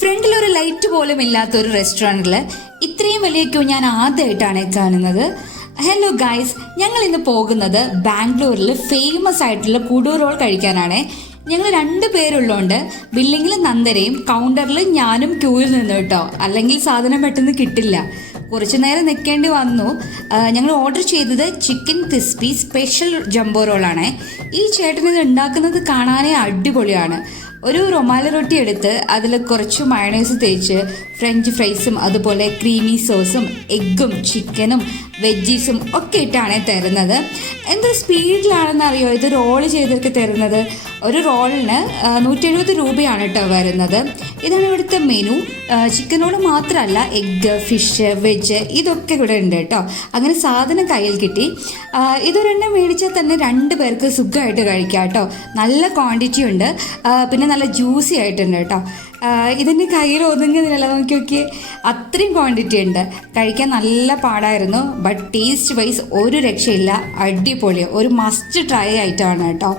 ഫ്രണ്ടിലൊരു light പോലും ഇല്ലാത്തൊരു റെസ്റ്റോറൻറ്റിൽ ഇത്രയും വലിയ ക്യൂ ഞാൻ ആദ്യമായിട്ടാണ് കാണുന്നത്. ഹലോ ഗൈസ്, ഞങ്ങൾ ഇന്ന് പോകുന്നത് ബാംഗ്ലൂരിൽ ഫേമസ് ആയിട്ടുള്ള കുടു റോൾ കഴിക്കാനാണ്. ഞങ്ങൾ 2 പേരുള്ളതുകൊണ്ട് ബില്ലിങ്ങിൽ നന്ദരയും കൗണ്ടറിൽ ഞാനും ക്യൂവിൽ നിന്നു കേട്ടോ. അല്ലെങ്കിൽ സാധനം പെട്ടെന്ന് കിട്ടില്ല, കുറച്ചു നേരം നിൽക്കേണ്ടി വന്നു. ഞങ്ങൾ ഓർഡർ ചെയ്തത് ചിക്കൻ ക്രിസ്പി സ്പെഷ്യൽ ജംബോ റോളാണ്. ഈ ചേട്ടൻ ഇത് ഉണ്ടാക്കുന്നത് കാണാനേ അടിപൊളിയാണ്. ഒരു റൊമാല റൊട്ടി എടുത്ത് അതിൽ കുറച്ച് മയണൈസ് തേച്ച് ഫ്രഞ്ച് ഫ്രൈസും അതുപോലെ ക്രീമി സോസും എഗ്ഗും ചിക്കനും വെജീസും ഒക്കെ ഇട്ടാണ് തരുന്നത്. എന്ത് സ്പീഡിലാണെന്ന് അറിയോ ഇത് റോൾ ചെയ്തൊക്കെ തരുന്നത്. ഒരു റോളിന് 170 രൂപയാണ് കേട്ടോ വരുന്നത്. ഇതാണ് ഇവിടുത്തെ മെനു. ചിക്കൻ റോൾ മാത്രമല്ല, എഗ്ഗ്, ഫിഷ്, വെജ് ഇതൊക്കെ ഇവിടെ ഉണ്ട് കേട്ടോ. അങ്ങനെ സാധനം കയ്യിൽ കിട്ടി. ഇതൊരെണ്ണം മേടിച്ചാൽ തന്നെ 2 പേർക്ക് സുഖമായിട്ട് കഴിക്കാം കേട്ടോ. നല്ല ക്വാണ്ടിറ്റി ഉണ്ട്, പിന്നെ നല്ല ജ്യൂസി ആയിട്ടുണ്ട് കേട്ടോ. ഇതിൻ്റെ കയ്യിൽ ഒതുങ്ങുന്നില്ല, നോക്കി അത്രയും ക്വാണ്ടിറ്റി ഉണ്ട്. കഴിക്കാൻ നല്ല പാടായിരുന്നു, ബട്ട് ടേസ്റ്റ് വൈസ് ഒരു രക്ഷയില്ല, അടിപൊളി, ഒരു മസ്റ്റ് ട്രൈ ഐറ്റമാണ് കേട്ടോ.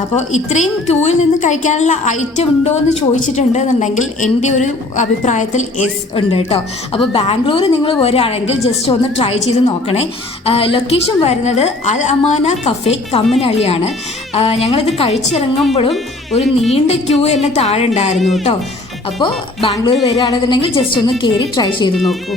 അപ്പോൾ ഇത്രയും ക്യൂവിൽ നിന്ന് കഴിക്കാനുള്ള ഐറ്റം ഉണ്ടോ എന്ന് ചോദിച്ചിട്ടുണ്ടെന്നുണ്ടെങ്കിൽ എൻ്റെ ഒരു അഭിപ്രായത്തിൽ യെസ് ഉണ്ട് കേട്ടോ. അപ്പോൾ ബാംഗ്ലൂർ നിങ്ങൾ വരികയാണെങ്കിൽ ജസ്റ്റ് ഒന്ന് ട്രൈ ചെയ്ത് നോക്കണേ. ലൊക്കേഷൻ വരുന്നത് അൽ അമാന കഫേ, കമ്മനള്ളിയാണ്. ഞങ്ങളിത് കഴിച്ചിറങ്ങുമ്പോഴും ഒരു നീണ്ട ക്യൂ എന്നെ താഴെ ഉണ്ടായിരുന്നു കേട്ടോ. അപ്പോൾ ബാംഗ്ലൂർ വരികയാണെന്നുണ്ടെങ്കിൽ ജസ്റ്റ് ഒന്ന് കയറി ട്രൈ ചെയ്ത് നോക്കൂ.